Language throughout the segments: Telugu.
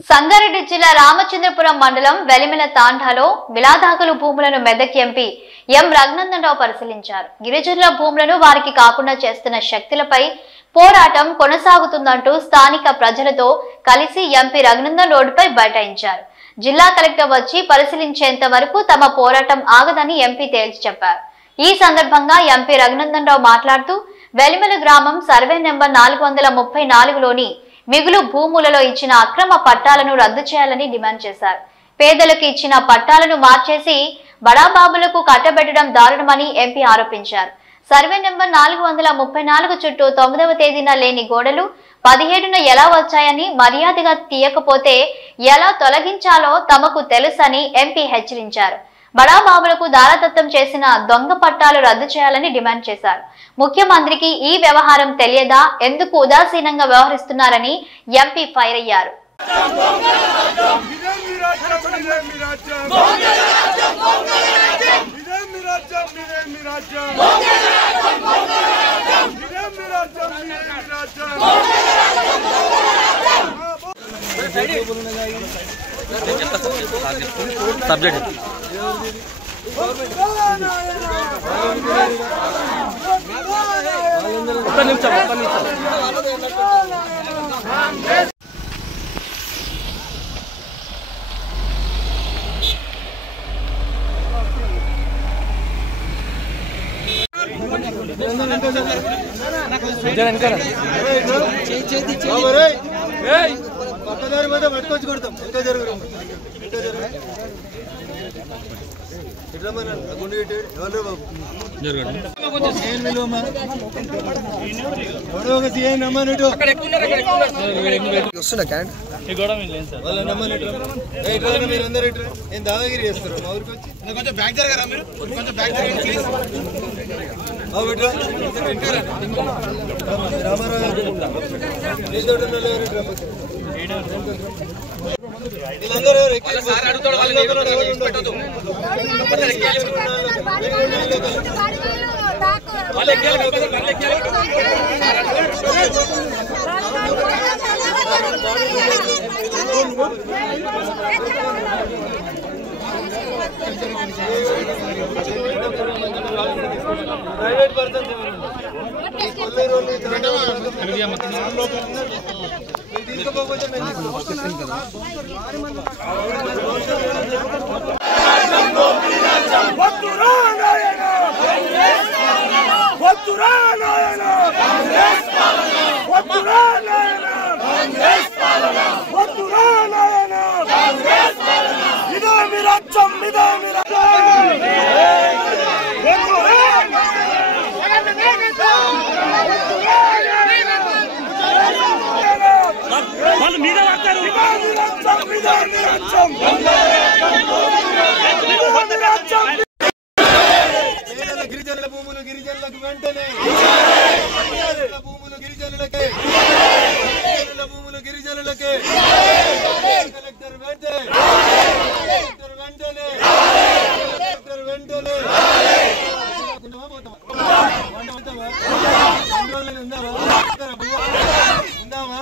సంగారెడ్డి జిల్లా రామచంద్రపురం మండలం వెలిమెల తాండాలో మిలాదాగులు భూములను మెదక్ ఎంపీ ఎం రఘునందనరావు పరిశీలించారు. గిరిజనుల భూములను వారికి కాకుండా చేస్తున్న శక్తులపై పోరాటం కొనసాగుతుందంటూ స్థానిక ప్రజలతో కలిసి ఎంపీ రఘునందన్ రోడ్డుపై బైఠాయించారు. జిల్లా కలెక్టర్ వచ్చి పరిశీలించేంత వరకు తమ పోరాటం ఆగదని ఎంపీ తేల్చి చెప్పారు. ఈ సందర్భంగా ఎంపీ రఘునందనరావు మాట్లాడుతూ వెలిమెల గ్రామం సర్వే నెంబర్ 434లోని మిగులు భూములలో ఇచ్చిన అక్రమ పట్టాలను రద్దు చేయాలని డిమాండ్ చేశారు. పేదలకు ఇచ్చిన పట్టాలను మార్చేసి బడాబాబులకు కట్టబెట్టడం దారుణమని ఎంపీ ఆరోపించారు. సర్వే నెంబర్ 434 చుట్టూ 9వ తేదీన లేని గోడలు 17న ఎలా వచ్చాయని, మర్యాదగా తీయకపోతే ఎలా తొలగించాలో తమకు తెలుసని ఎంపీ హెచ్చరించారు. బడాబాబులకు దారదత్తం చేసిన దొంగ పట్టాలు రద్దు చేయాలని డిమాండ్ చేశారు. ముఖ్యమంత్రికి ఈ వ్యవహారం తెలియదా, ఎందుకు ఉదాసీనంగా వ్యవహరిస్తున్నారని ఎంపీ ఫైర్ అయ్యారు. పక్కదారి మీద పట్టుకొచ్చి కొడతాం. ఇంకా జరుగురు గుండె ఎవరు బాబు సీఐ నమ్మనట్టు వస్తున్నా క్యాండ్ వాళ్ళ నమ్మనట్టు మీరు అందరూ నేను దాదాగిరి చేస్తారు. మా ఊరికి వచ్చి కొంచెం బ్యాక్ జరగరా, మీరు కొంచెం బ్యాక్ జరగండి రామారావు వీళ్ళందరూ ప్రైవేట్ పర్సన్స్ తీసుకోకపోతే గిరిజనుల భూములు గిరిజనులకు వెంటనే, భూములు గిరిజనులకే, భూములు గిరిజనులకే, కలెక్టర్ వెంటనే, కలెక్టర్ వెంటనే, కలెక్టర్ వెంటనే. ఉందామా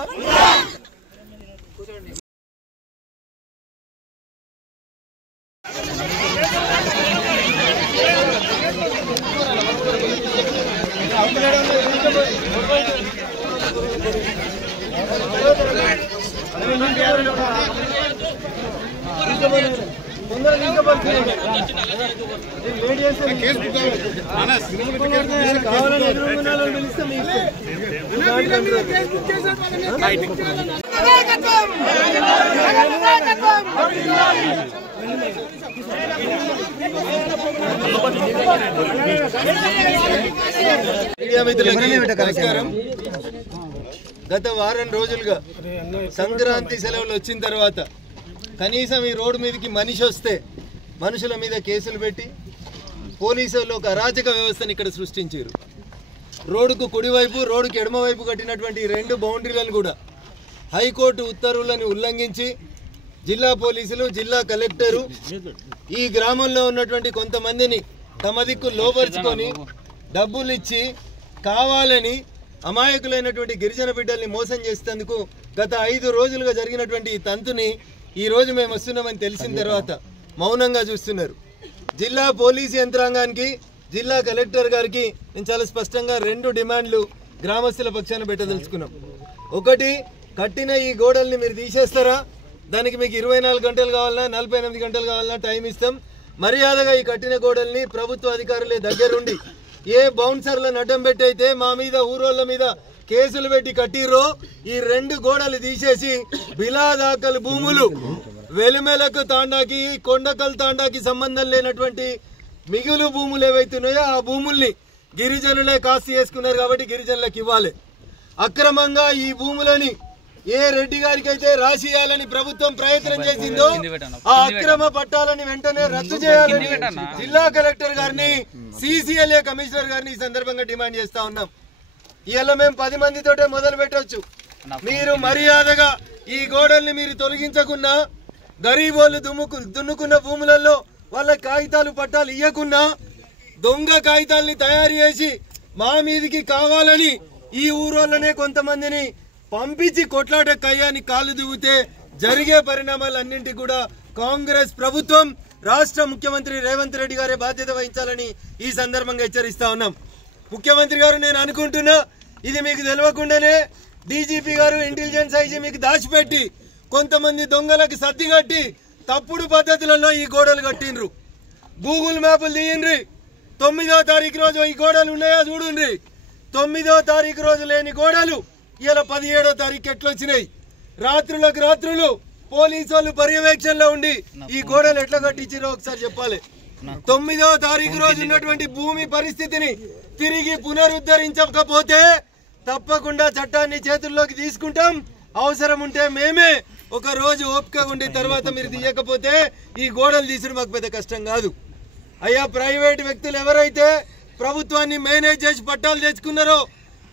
కావాలని ఎదురుకున్నాలో పిలిస్తే మీడియా మిత్రులకి నమస్కారం. గత వారం రోజులుగా సంక్రాంతి సెలవులు వచ్చిన తర్వాత కనీసం ఈ రోడ్డు మీదకి మనిషి వస్తే మనుషుల మీద కేసులు పెట్టి పోలీసులు ఒక అరాచక వ్యవస్థను ఇక్కడ సృష్టించారు. రోడ్డుకు కుడివైపు, రోడ్డుకు ఎడమవైపు కట్టినటువంటి 2 బౌండరీలను కూడా హైకోర్టు ఉత్తర్వులను ఉల్లంఘించి జిల్లా పోలీసులు, జిల్లా కలెక్టరు ఈ గ్రామంలో ఉన్నటువంటి కొంతమందిని తమ దిక్కు లోపరుచుకొని డబ్బులు ఇచ్చి కావాలని అమాయకులైనటువంటి గిరిజన బిడ్డల్ని మోసం చేసేందుకు గత 5 రోజులుగా జరిగినటువంటి ఈ తంతుని ఈ రోజు మేము వస్తున్నామని తెలిసిన తర్వాత మౌనంగా చూస్తున్నారు. జిల్లా పోలీసు యంత్రాంగానికి, జిల్లా కలెక్టర్ గారికి నేను చాలా స్పష్టంగా 2 డిమాండ్లు గ్రామస్తుల పక్షాన పెట్టదలుచుకున్నాం. ఒకటి, కట్టిన ఈ గోడల్ని మీరు తీసేస్తారా? దానికి మీకు 24 గంటలు కావాలన్నా 48 గంటలు కావాలన్నా టైం ఇస్తాం. మర్యాదగా ఈ కట్టిన గోడల్ని ప్రభుత్వ అధికారులే దగ్గరుండి ఏ బౌన్సర్లను అడ్డం పెట్టి అయితే మా మీద ఊరోళ్ళ మీద కేసులు పెట్టి కట్టిర్రో ఈ 2 గోడలు తీసేసి బిలాదాకల్ భూములు వెలిమెలకు తాండాకి, కొండకల్ తాండాకి సంబంధం లేనటువంటి మిగులు భూములు ఏవైతున్నాయో ఆ భూముల్ని గిరిజనులే కాస్త చేసుకున్నారు కాబట్టి గిరిజనులకు ఇవ్వాలి. అక్రమంగా ఈ భూములని ఏ రెడ్డి గారికి అయితే రాసియాలని ప్రభుత్వం ప్రయత్నం చేసిందో ఆ అక్రమ పట్టాలని వెంటనే రద్దు చేయాలని జిల్లా కలెక్టర్ గారిని, CCLA కమిషనర్ గారిని ఈ సందర్భంగా డిమాండ్ చేస్తా ఉన్నాం. ఇవాళ మేము 10 మందితోటే మొదలు పెట్టవచ్చు. మీరు మర్యాదగా ఈ గోడల్ని మీరు తొలగించకున్నా, గరీబోళ్ళు దున్నుకున్న భూములలో వాళ్ళ కాగితాలు పట్టాలు ఇయ్యకున్నా, దొంగ కాగితాలని తయారు చేసి మా మీదికి కావాలని ఈ ఊరోళ్ళనే కొంతమందిని పంపించి కొట్లాట కయ్యాన్ని కాలు దిగితే జరిగే పరిణామాలన్నింటికి కూడా కాంగ్రెస్ ప్రభుత్వం, రాష్ట్ర ముఖ్యమంత్రి రేవంత్ రెడ్డి గారే బాధ్యత వహించాలని ఈ సందర్భంగా హెచ్చరిస్తా ఉన్నాం. ముఖ్యమంత్రి గారు, నేను అనుకుంటున్నా ఇది మీకు తెలియకుండానే DGP గారు, ఇంటెలిజెన్స్ ఐజీ మీకు దాచిపెట్టి కొంతమంది దొంగలకు సర్దిగట్టి తప్పుడు పద్ధతులలో ఈ గోడలు కట్టిండ్రు. గూగుల్ మ్యాపులు తీయండ్రి. 9వ తారీఖు రోజు ఈ గోడలు ఉన్నాయా చూడండి. 9వ తారీఖు రోజు లేని గోడలు ఇలా 17వ తారీఖు ఎట్లొచ్చినాయి? రాత్రులకు రాత్రులు పోలీసు వాళ్ళు పర్యవేక్షణలో ఉండి ఈ గోడలు ఎట్లా కట్టించారో ఒకసారి చెప్పాలి. 9వ తారీఖు రోజు ఉన్నటువంటి భూమి పరిస్థితిని తిరిగి పునరుద్ధరించకపోతే తప్పకుండా చట్టాన్ని చేతుల్లోకి తీసుకుంటాం. అవసరం ఉంటే మేమే ఒక రోజు ఓపిక ఉండి తర్వాత మీరు తీయకపోతే ఈ గోడలు తీసుడు మాకు పెద్ద కష్టం కాదు. అయ్యా, ప్రైవేట్ వ్యక్తులు ఎవరైతే ప్రభుత్వాన్ని మేనేజ్ చేసి పట్టాలు తెచ్చుకున్నారో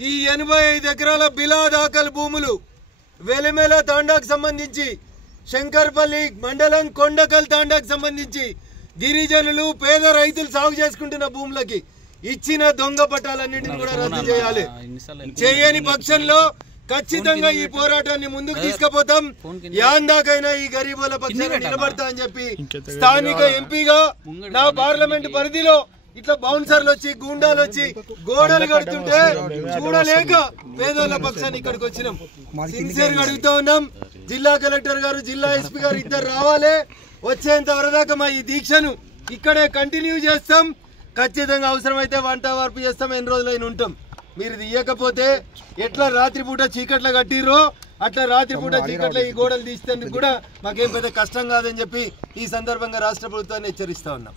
ఈ 85 ఎకరాల బిలాదాకల్ భూములు వెలిమెల తాండాకు సంబంధించి, శంకర్పల్లి మండలం కొండకల్ తాండాకు సంబంధించి గిరిజనులు, పేద రైతులు సాగు చేసుకుంటున్న భూములకి ఇచ్చిన దొంగ పట్టాలన్నింటినీ కూడా రద్దు చేయాలి. చేయని పక్షంలో ఖచ్చితంగా ఈ పోరాటాన్ని ముందుకు తీసుకుపోతాం. యాందాకైనా ఈ గరీబుల పక్షాన నిలబడతా అని చెప్పి స్థానిక ఎంపీగా నా పార్లమెంట్ పరిధిలో ఇట్లా బౌన్సర్లు వచ్చి, గూండాలు వచ్చి గోడలు కడుతుంటే చూడలేక పేదోళ్ల పక్షాన్ని ఇక్కడికి వచ్చినాం. సిన్సియర్ గా అడుగుతా ఉన్నాం. జిల్లా కలెక్టర్ గారు, జిల్లా SP గారు ఇద్దరు రావాలి. వచ్చేంత వరదాకా మా ఈ దీక్షను ఇక్కడే కంటిన్యూ చేస్తాం. ఖచ్చితంగా అవసరమైతే వంట వార్పు చేస్తాం. ఎన్ని రోజులైనా ఉంటాం. మీరు తీయకపోతే ఎట్లా రాత్రిపూట చీకట్ల కట్టిర్రో అట్లా రాత్రిపూట చీకట్ల ఈ గోడలు తీసేందుకు కూడా మాకేం పెద్ద కష్టం కాదని చెప్పి ఈ సందర్భంగా రాష్ట్ర ప్రభుత్వాన్ని హెచ్చరిస్తా ఉన్నాం.